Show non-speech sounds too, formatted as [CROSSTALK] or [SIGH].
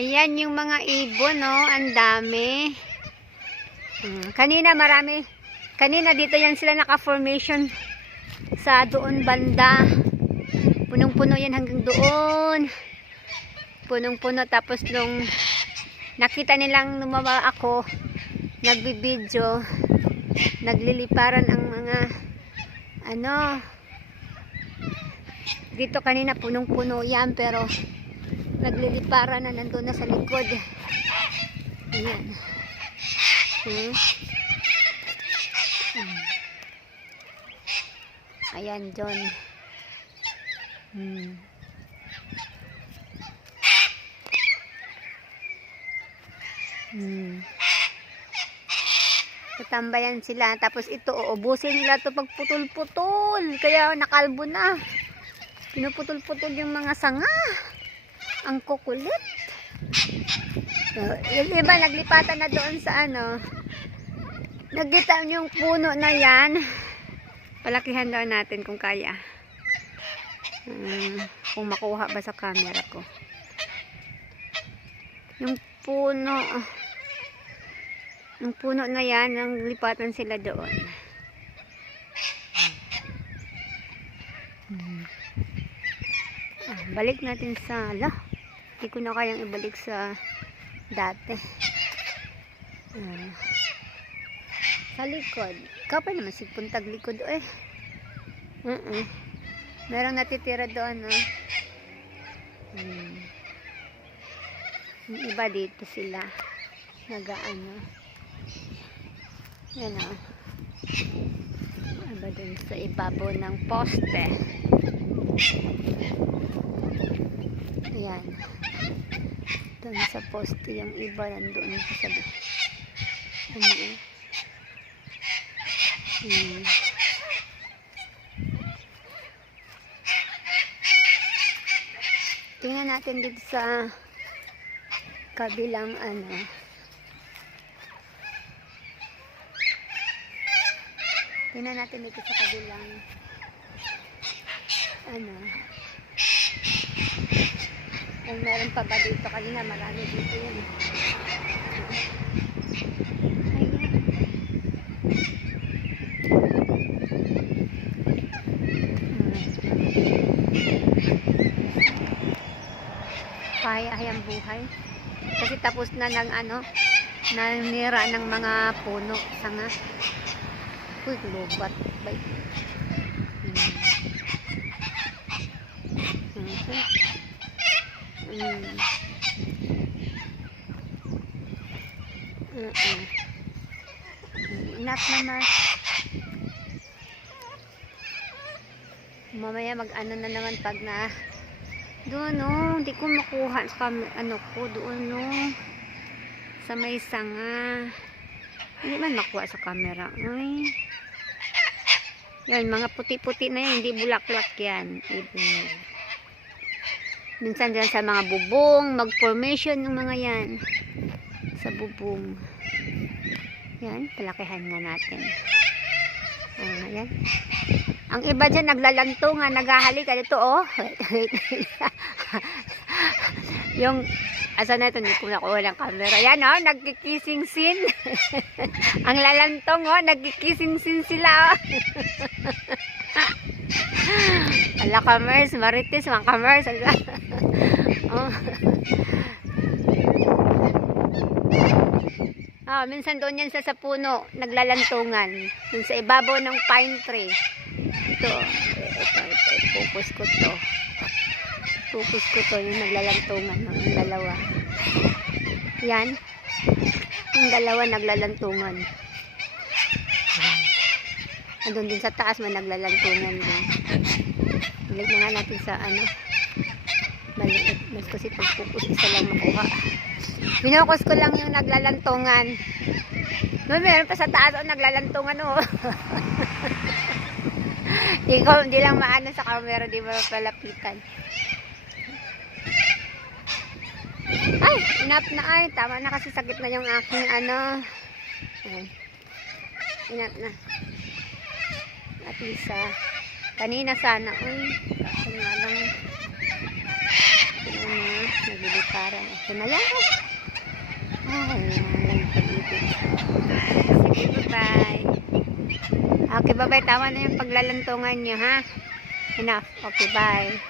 Ayan yung mga ibon, no? Ang dami. Hmm, Kanina marami. Kanina dito yan sila naka-formation sa doon banda. Punong-puno yan hanggang doon. Punong-puno. Tapos nung nakita nilang lumaba ako, nagbibideo, nagliliparan ang mga ano, dito kanina punong-puno yan pero nagliliparan na nandun na sa likod. Ayan. Hmm. Hmm. Ayan, John. Hmm. Hmm. Tatambayan sila. Tapos ito, uubusin nila to pag putol-putol. Kaya nakalbo na. Pinuputol-putol yung mga sanga. Ang kukulit. So, yung iba naglipatan na doon sa ano. Nagkita yung puno na yan. Palakihan daw natin kung kaya. Hmm, kung makuha ba sa camera ko. Yung puno. Yung puno na yan, ang lipatan sila doon. Hmm. Ah, balik natin sa, ala, hindi ko na kayang ibalik sa dati. Ah. sa likod. Kapag naman si puntag likod eh. Uh -uh. Merong natitira doon, no? Hmm. Yung iba dito sila. Nagaano. Yan o. Iba dun sa ibabaw ng poste. Ayan. Doon sa poste yung iba nandoon sa sabi. Ano. Hmm. Tingnan natin dito sa kabilang ano. Tingnan natin dito sa kabilang ano. Kung meron pa ba dito kanina marami dito yan. Ayan. Kaya hayang buhay. Kasi tapos na ng ano, nanira ng mga puno, sanga. Uy, lubat. Bay. Hmm. Okay. Hmm. Uh-uh. Enough na, Mars. Mamaya mag-ano na naman pag na doon no, hindi ko makuha sa ano ko doon no. Sa may sanga. Hindi man makuha sa camera. Ay. Yan, mga puti-puti na yan, hindi bulaklak yan. Ibon. Minsan dyan sa mga bubong, mag-formation ng mga yan. Sa bubong. Yan, palakihan nga natin. Ah, yan. Ang iba dyan naglalantungan, naghahalikan. Ito oh. [LAUGHS] yung, asa na ito, hindi ko nakuha ng camera. Yan oh, nagkikissing scene. [LAUGHS] Ang lalantong oh, nagkikissing scene sila oh. [LAUGHS] Ala kamers, marites, mga kamers. Ala. oh. Ah, minsan doon yan sa sa puno, naglalantungan. Doon sa ibabaw ng pine tree. Ito, ito, ito, focus ko to. Focus ko to, yung naglalantungan ng dalawa. Yan. Yung dalawa naglalantungan. Andun din sa taas, may naglalantungan din. Balik na nga natin sa ano. Maliit. Mas kasi pag focus, isa lang makuha. Binokus ko lang yung naglalantungan. May meron pa sa taas o naglalantungan o. Hindi ko, hindi lang maano sa camera, di ba palapitan. Ay, inap na ay. Tama na kasi sakit na yung aking ano. Ay, inap na. Ah, kanina sana. Uy, kasi nga lang. Ano na, Nagliliparan. Okay na yan. Ay, lang pag-ibig. Sige, bye-bye. Okay, bye-bye. Tama na yung paglalantungan nyo, ha? Enough. Okay, bye.